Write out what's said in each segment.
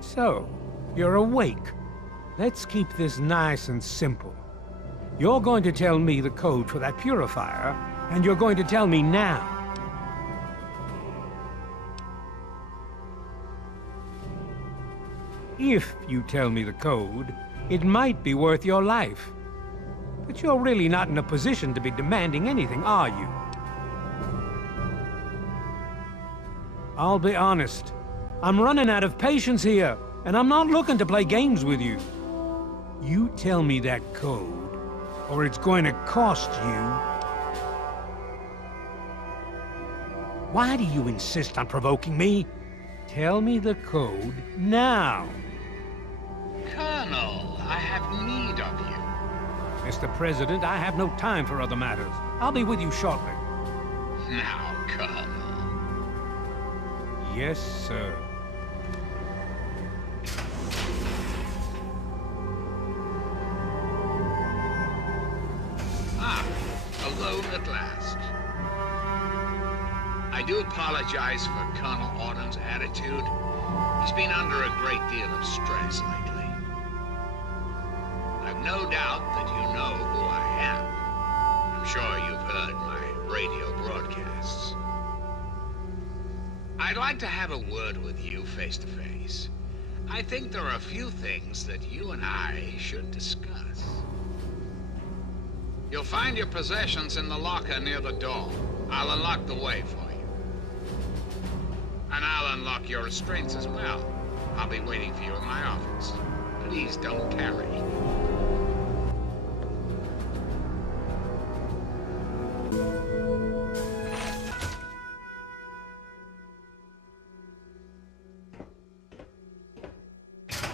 So, you're awake. Let's keep this nice and simple. You're going to tell me the code for that purifier, and you're going to tell me now. If you tell me the code, it might be worth your life. But you're really not in a position to be demanding anything, are you? I'll be honest. I'm running out of patience here, and I'm not looking to play games with you. You tell me that code, or it's going to cost you. Why do you insist on provoking me? Tell me the code now. Colonel, I have need of you. Mr. President, I have no time for other matters. I'll be with you shortly. Now, Colonel. Yes, sir. Alone at last. I do apologize for Colonel Autumn's attitude. He's been under a great deal of stress lately. I've no doubt that you know who I am. I'm sure you've heard my radio broadcasts. I'd like to have a word with you face to face. I think there are a few things that you and I should discuss. You'll find your possessions in the locker near the door. I'll unlock the way for you. And I'll unlock your restraints as well. I'll be waiting for you in my office. Please don't carry.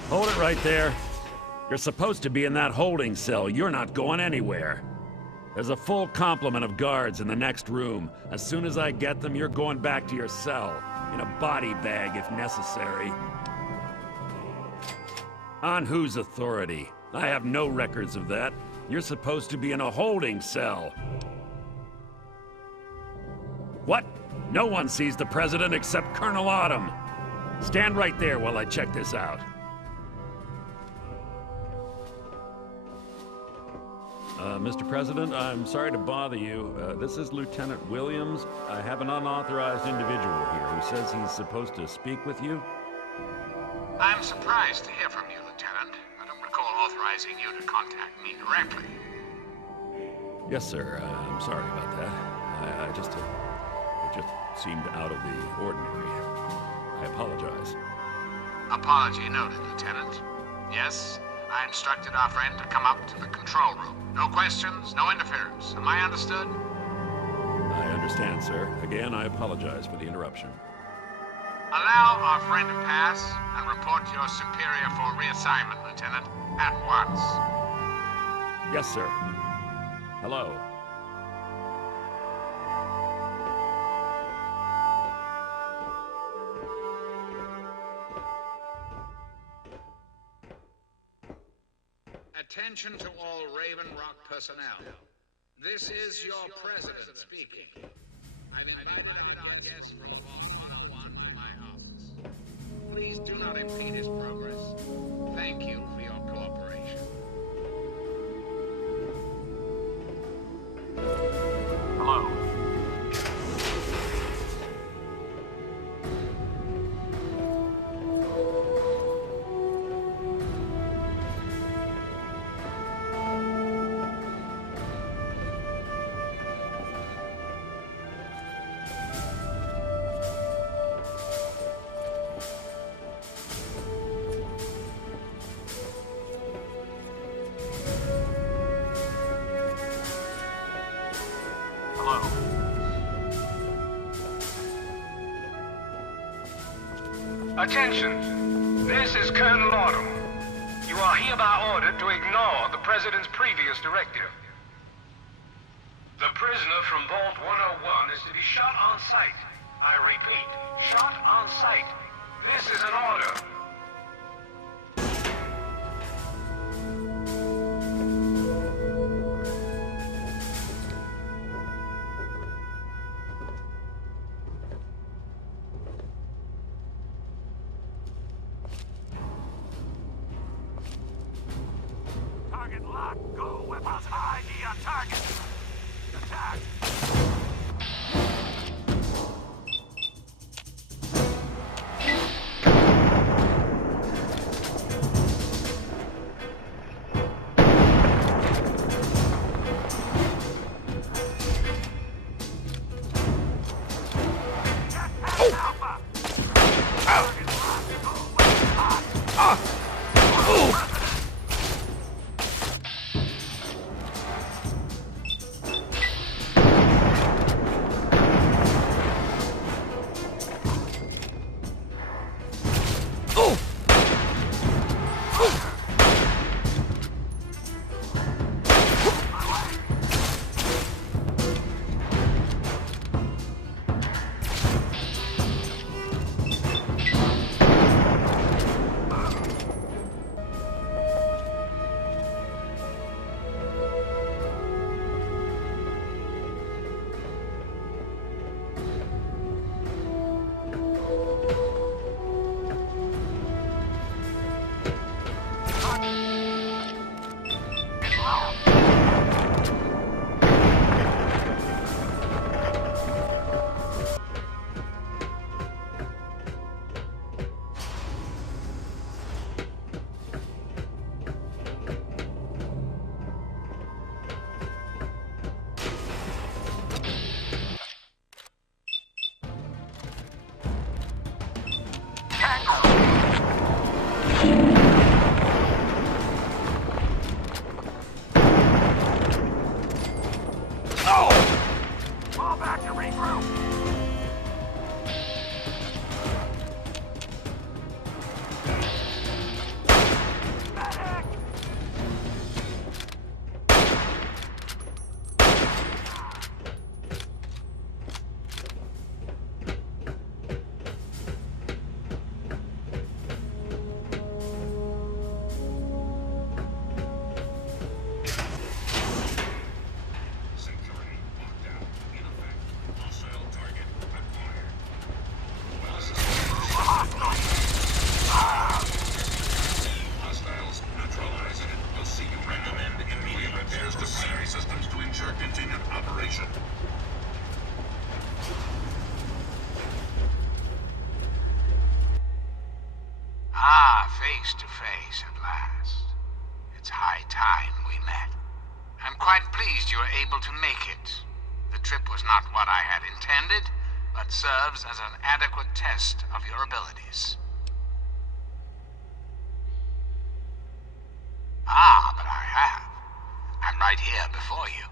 Hold it right there. You're supposed to be in that holding cell. You're not going anywhere. There's a full complement of guards in the next room. As soon as I get them, you're going back to your cell. In a body bag, if necessary. On whose authority? I have no records of that. You're supposed to be in a holding cell. What? No one sees the President except Colonel Autumn. Stand right there while I check this out. Mr. President, I'm sorry to bother you. This is Lieutenant Williams. I have an unauthorized individual here who says he's supposed to speak with you. I'm surprised to hear from you, Lieutenant. I don't recall authorizing you to contact me directly. Yes, sir. I'm sorry about that. It just seemed out of the ordinary. I apologize. Apology noted, Lieutenant. Yes, I instructed our friend to come up to the control room. No questions, no interference. Am I understood? I understand, sir. Again, I apologize for the interruption. Allow our friend to pass and report to your superior for reassignment, Lieutenant, at once. Yes, sir. Hello. Attention to all Raven Rock personnel. This is your president speaking. I've invited our guest from Vault 101 to my office. Please do not impede his progress. Thank you for your cooperation. Hello. Attention! This is Colonel Autumn. You are hereby ordered to ignore the President's previous directive. The prisoner from Vault 101 is to be shot on sight. I repeat, shot on sight. This is an order. Target locked. Go. Weapons high. ID on target. Attack. Fall back to regroup. Medic! Security lockdown. In effect. Hostile target acquired. Hostiles neutralized. We'll see you recommend immediate repairs to binary systems to ensure continued operation. Face to face at last. It's high time we met. I'm quite pleased you were able to make it. The trip was not what I had intended, but serves as an adequate test of your abilities. But I have. I'm right here before you.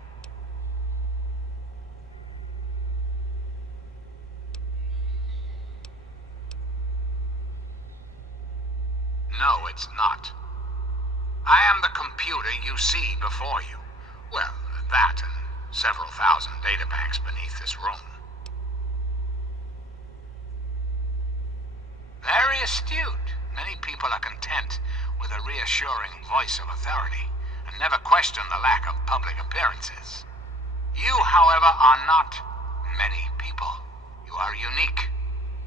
No, it's not. I am the computer you see before you. Well, that and several thousand databanks beneath this room. Very astute. Many people are content with a reassuring voice of authority and never question the lack of public appearances. You, however, are not many people. You are unique.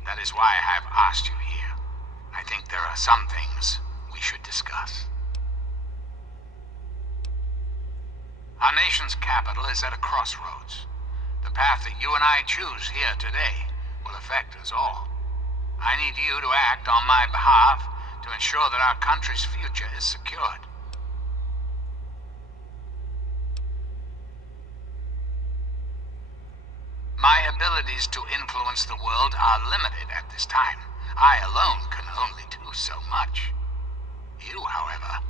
That is why I have asked you here. I think there are some things we should discuss. Our nation's capital is at a crossroads. The path that you and I choose here today will affect us all. I need you to act on my behalf to ensure that our country's future is secured. My abilities to influence the world are limited at this time. I alone can only do so much. You, however,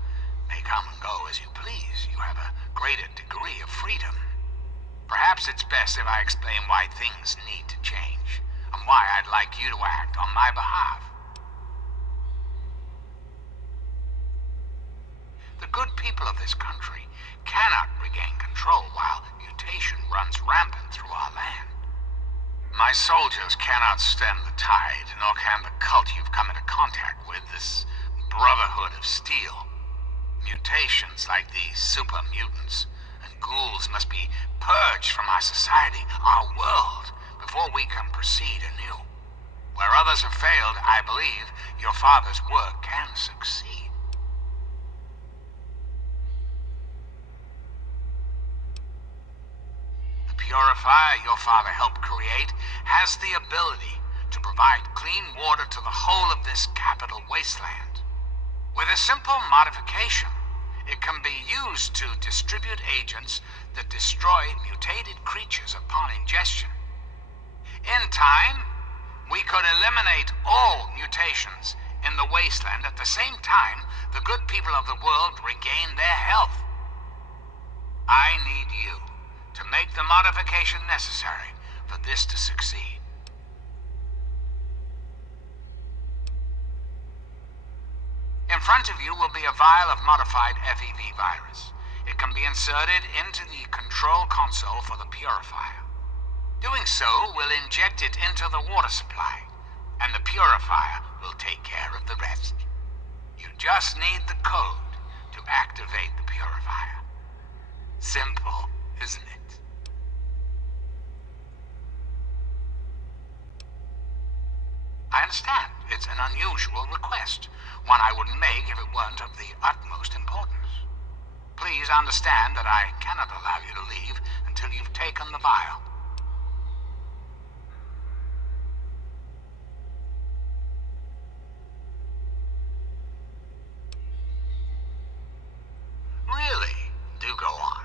may come and go as you please. You have a greater degree of freedom. Perhaps it's best if I explain why things need to change, and why I'd like you to act on my behalf. The good people of this country cannot regain control while mutation runs rampant through our land. My soldiers cannot stem the tide, nor can the cult you've come into contact with, this Brotherhood of Steel. Mutations like these super mutants and ghouls must be purged from our society, our world, before we can proceed anew. Where others have failed, I believe your father's work can succeed. purifier your father helped create has the ability to provide clean water to the whole of this capital wasteland. With a simple modification, it can be used to distribute agents that destroy mutated creatures upon ingestion. In time, we could eliminate all mutations in the wasteland at the same time the good people of the world regain their health. I need you to make the modification necessary for this to succeed. In front of you will be a vial of modified FEV virus. It can be inserted into the control console for the purifier. Doing so will inject it into the water supply, and the purifier will take care of the rest. You just need the code to activate the purifier. Simple, isn't it? I understand. It's an unusual request, one I wouldn't make if it weren't of the utmost importance. Please understand that I cannot allow you to leave until you've taken the vial. Really? Do go on.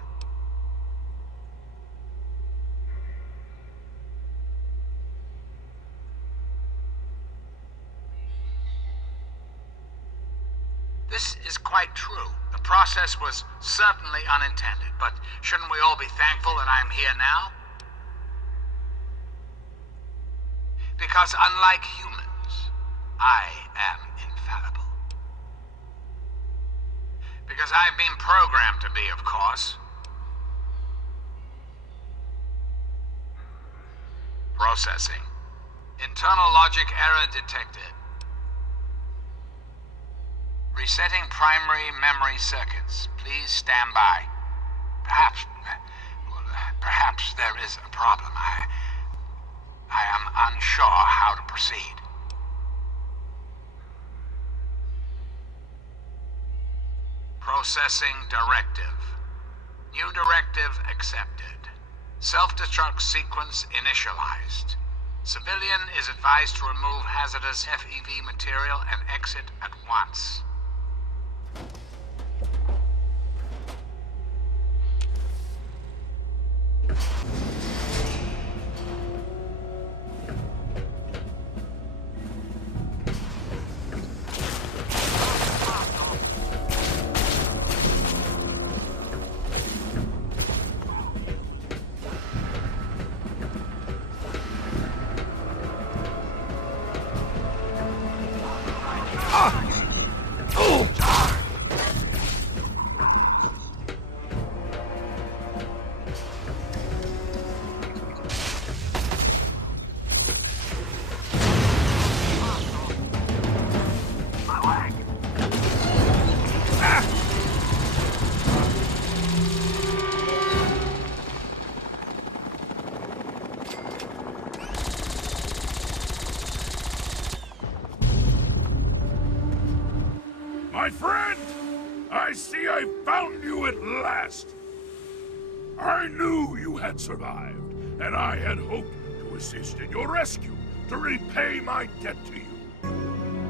This is quite true. The process was certainly unintended, but shouldn't we all be thankful that I'm here now? Because unlike humans, I am infallible. Because I've been programmed to be, of course. Processing. Internal logic error detected. Resetting primary memory circuits. Please stand by. Perhaps there is a problem. I am unsure how to proceed. Processing directive. New directive accepted. Self-destruct sequence initialized. Civilian is advised to remove hazardous FEV material and exit at once. My friend! I see I found you at last! I knew you had survived, and I had hoped to assist in your rescue, to repay my debt to you.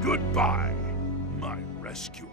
Goodbye, my rescuer.